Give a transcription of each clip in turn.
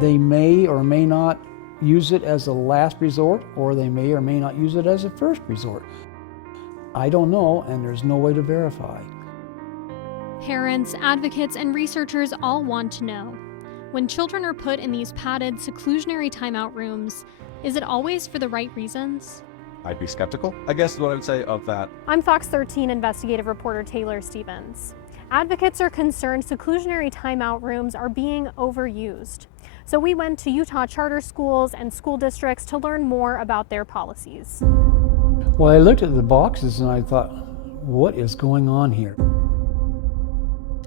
They may or may not use it as a last resort, or they may or may not use it as a first resort. I don't know, and there's no way to verify. Parents, advocates, and researchers all want to know. When children are put in these padded, seclusionary timeout rooms, is it always for the right reasons? I'd be skeptical, I guess is what I would say of that. I'm Fox 13 investigative reporter Taylor Stevens. Advocates are concerned seclusionary timeout rooms are being overused. So we went to Utah charter schools and school districts to learn more about their policies. Well, I looked at the boxes and I thought, what is going on here?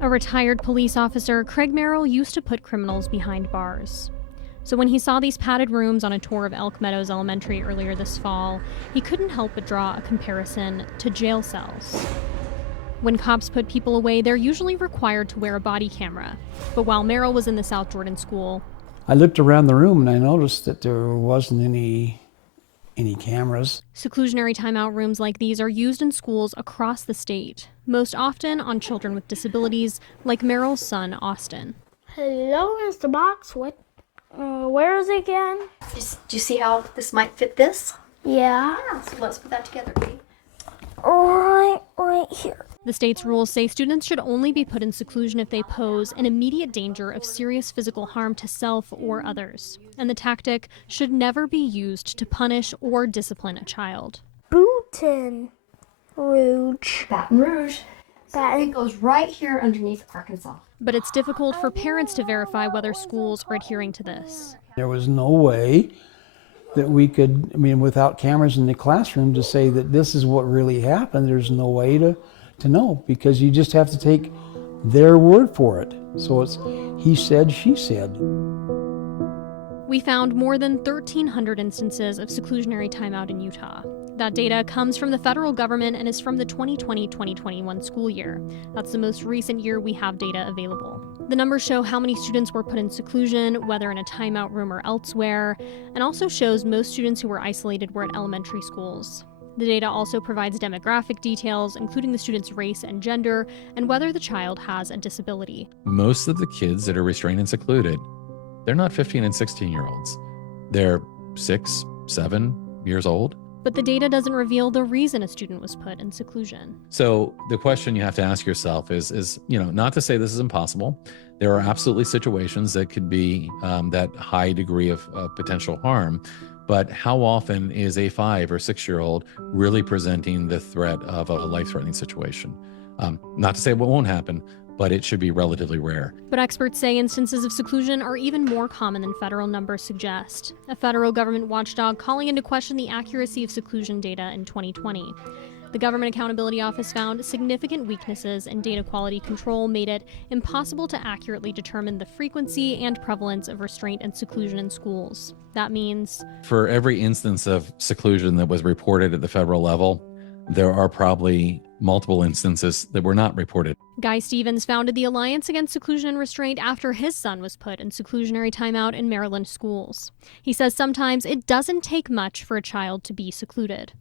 A retired police officer, Craig Merrill, used to put criminals behind bars. So when he saw these padded rooms on a tour of Elk Meadows Elementary earlier this fall, he couldn't help but draw a comparison to jail cells. When cops put people away, they're usually required to wear a body camera. But while Merrill was in the South Jordan school, I looked around the room and I noticed that there wasn't any cameras. Seclusionary timeout rooms like these are used in schools across the state, most often on children with disabilities, like Merrill's son, Austin. Hello, Mr. Box. Where is it again? Do you see how this might fit this? Yeah. Yeah, so let's put that together, Katie. Right here. The state's rules say students should only be put in seclusion if they pose an immediate danger of serious physical harm to self or others. And the tactic should never be used to punish or discipline a child. Baton Rouge. Baton Rouge. Baton. It goes right here underneath Arkansas. But it's difficult for parents to verify whether schools are adhering to this. There was no way that we could, without cameras in the classroom, to say that this is what really happened. There's no way to know, because you just have to take their word for it. So it's he said, she said. We found more than 1,300 instances of seclusionary timeout in Utah. That data comes from the federal government and is from the 2020-2021 school year. That's the most recent year we have data available. The numbers show how many students were put in seclusion, whether in a timeout room or elsewhere, and also shows most students who were isolated were at elementary schools. The data also provides demographic details, including the student's race and gender, and whether the child has a disability. Most of the kids that are restrained and secluded, they're not 15 and 16-year-olds. They're 6, 7 years old. But the data doesn't reveal the reason a student was put in seclusion. So the question you have to ask yourself is not to say this is impossible. There are absolutely situations that could be that high degree of potential harm. But how often is a 5 or 6-year-old really presenting the threat of a life-threatening situation? Not to say what won't happen, but it should be relatively rare. But experts say instances of seclusion are even more common than federal numbers suggest. A federal government watchdog calling into question the accuracy of seclusion data in 2020. The Government Accountability Office found significant weaknesses in data quality control made it impossible to accurately determine the frequency and prevalence of restraint and seclusion in schools. That means, for every instance of seclusion that was reported at the federal level, there are probably multiple instances that were not reported. Guy Stevens founded the Alliance Against Seclusion and Restraint after his son was put in seclusionary timeout in Maryland schools. He says sometimes it doesn't take much for a child to be secluded.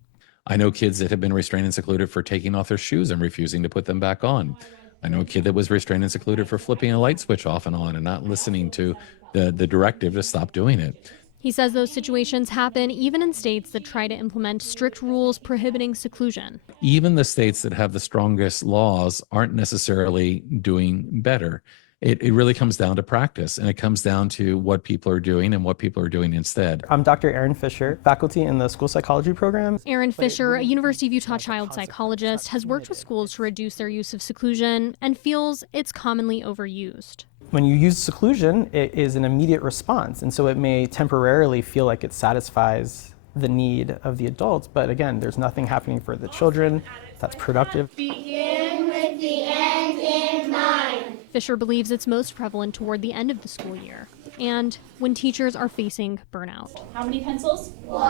I know kids that have been restrained and secluded for taking off their shoes and refusing to put them back on. I know a kid that was restrained and secluded for flipping a light switch off and on and not listening to the directive to stop doing it. He says those situations happen even in states that try to implement strict rules prohibiting seclusion. Even the states that have the strongest laws aren't necessarily doing better. It really comes down to practice, and it comes down to what people are doing and what people are doing instead. I'm Dr. Aaron Fisher, faculty in the school psychology program. Aaron Fisher, a University of Utah child psychologist, has worked with schools to reduce their use of seclusion and feels it's commonly overused. When you use seclusion, it is an immediate response, and so it may temporarily feel like it satisfies the need of the adults, but again, there's nothing happening for the children that's productive. Begin with the end in mind. Fisher believes it's most prevalent toward the end of the school year and when teachers are facing burnout. How many pencils? 1.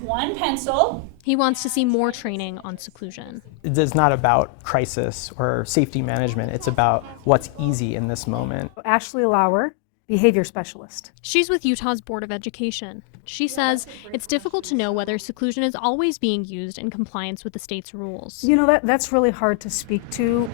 1 pencil. He wants to see more training on seclusion. It's not about crisis or safety management, it's about what's easy in this moment. Ashley Lauer, behavior specialist. She's with Utah's Board of Education. She says it's difficult to know whether seclusion is always being used in compliance with the state's rules. You know, that's really hard to speak to.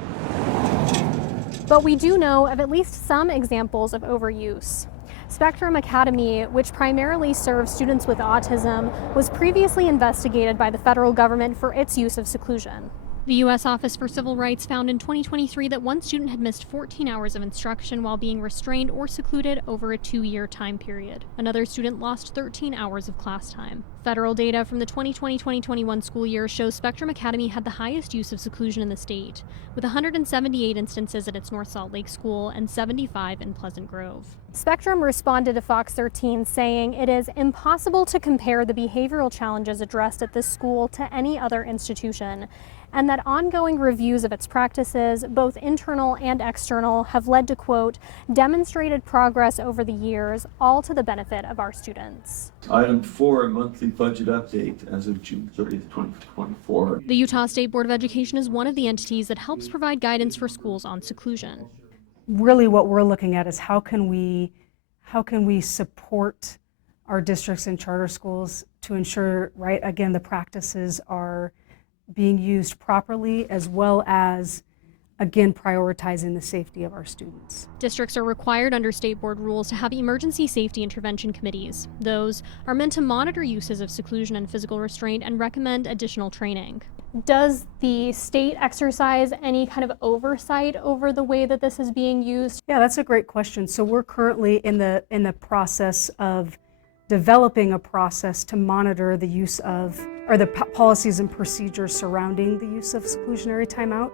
But we do know of at least some examples of overuse. Spectrum Academy, which primarily serves students with autism, was previously investigated by the federal government for its use of seclusion. The U.S. Office for Civil Rights found in 2023 that one student had missed 14 hours of instruction while being restrained or secluded over a 2-year time period. Another student lost 13 hours of class time. Federal data from the 2020-2021 school year shows Spectrum Academy had the highest use of seclusion in the state, with 178 instances at its North Salt Lake school and 75 in Pleasant Grove. Spectrum responded to Fox 13 saying it is impossible to compare the behavioral challenges addressed at this school to any other institution, and that ongoing reviews of its practices, both internal and external, have led to, quote, demonstrated progress over the years, all to the benefit of our students. Item 4, monthly budget update as of June 30th, 2024. The Utah State Board of Education is one of the entities that helps provide guidance for schools on seclusion. Really what we're looking at is how can we support our districts and charter schools to ensure, right, again, the practices are being used properly, as well as, again, prioritizing the safety of our students. Districts are required under state board rules to have emergency safety intervention committees. Those are meant to monitor uses of seclusion and physical restraint and recommend additional training. Does the state exercise any kind of oversight over the way that this is being used? Yeah, that's a great question. So we're currently in the process of developing a process to monitor the use of, or the policies and procedures surrounding the use of seclusionary timeout.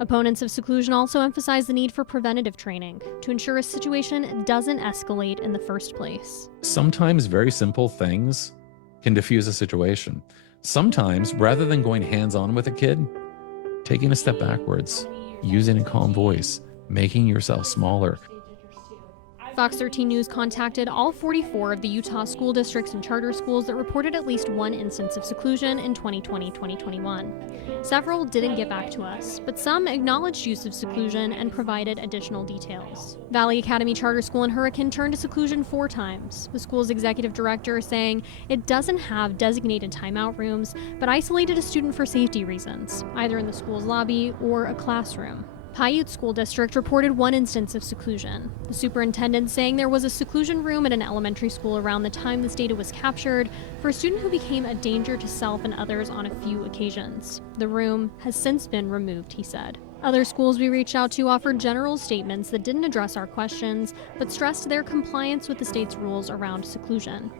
Opponents of seclusion also emphasize the need for preventative training to ensure a situation doesn't escalate in the first place. Sometimes very simple things can diffuse a situation. Sometimes, rather than going hands-on with a kid, taking a step backwards, using a calm voice, making yourself smaller. Fox 13 News contacted all 44 of the Utah school districts and charter schools that reported at least one instance of seclusion in 2020-2021. Several didn't get back to us, but some acknowledged use of seclusion and provided additional details. Valley Academy Charter School in Hurricane turned to seclusion 4 times, the school's executive director saying it doesn't have designated timeout rooms, but isolated a student for safety reasons, either in the school's lobby or a classroom. Paiute School District reported one instance of seclusion. The superintendent saying there was a seclusion room at an elementary school around the time this data was captured for a student who became a danger to self and others on a few occasions. The room has since been removed, he said. Other schools we reached out to offered general statements that didn't address our questions, but stressed their compliance with the state's rules around seclusion.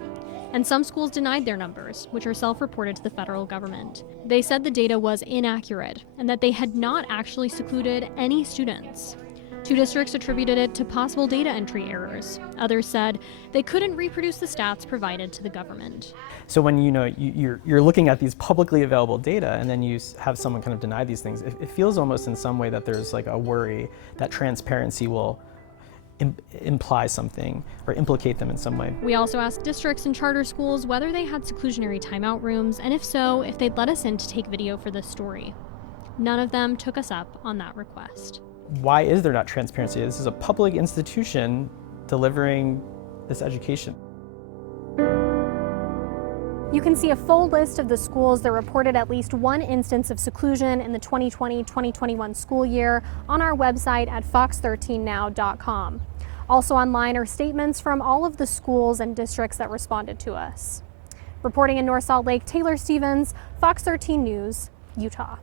And some schools denied their numbers, which are self-reported to the federal government. They said the data was inaccurate and that they had not actually secluded any students. 2 districts attributed it to possible data entry errors. Others said they couldn't reproduce the stats provided to the government. So when you're looking at these publicly available data and then you have someone kind of deny these things, it feels almost in some way that there's like a worry that transparency will imply something or implicate them in some way. We also asked districts and charter schools whether they had seclusionary timeout rooms, and if so, if they'd let us in to take video for this story. None of them took us up on that request. Why is there not transparency? This is a public institution delivering this education. You can see a full list of the schools that reported at least one instance of seclusion in the 2020-2021 school year on our website at fox13now.com. Also online are statements from all of the schools and districts that responded to us. Reporting in North Salt Lake, Taylor Stevens, Fox 13 News, Utah.